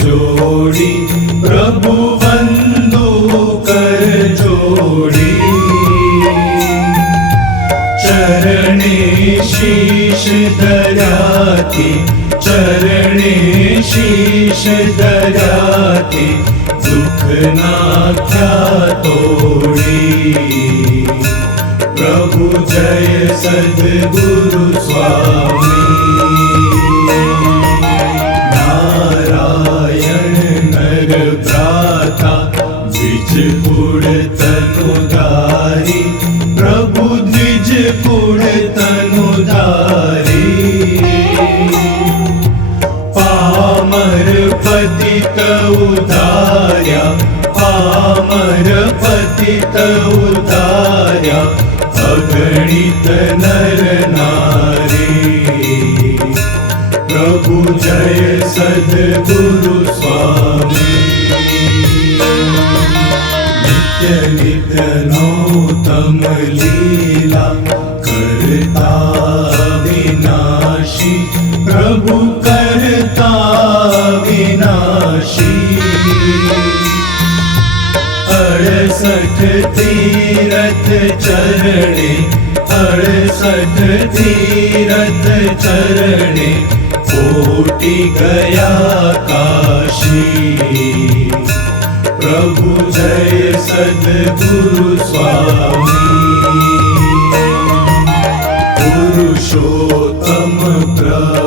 जोड़ी प्रभु कर जोड़ी। चरणे शीश दराती चरणे शीश दराती दुख प्रभु જય સદગુરુ સ્વામી નારાયણ નર ભ્રાતા વિજ કુળ તનુગારી પ્રભુ દ્વિજ કુળ पतित उदार्या पामर पतित उदार्या अगणित नर नारी। प्रभु जय सद्गुरु स्वामी। नित्य नित्य नौतम लीला करता अड़सठ तीरथ चरणे अड़सठ तीरथ चरणे कोटि गया काशी। प्रभु जय सद्गुरु स्वामी। पुरुषोत्तम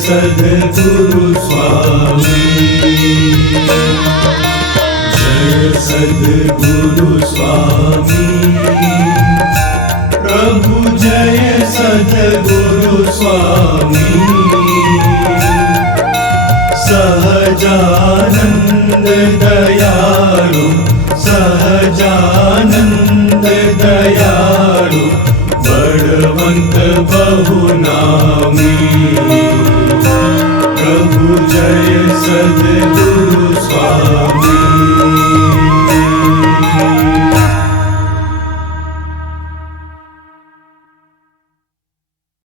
सद्गुरु स्वामी जय सद्गुरु स्वामी। प्रभु जय सद्गुरु स्वामी सहजानन्द दयाळु सहजानन्द दयाळु बलवन्त बहुनामी प्रभु जय सद्गुरु स्वामी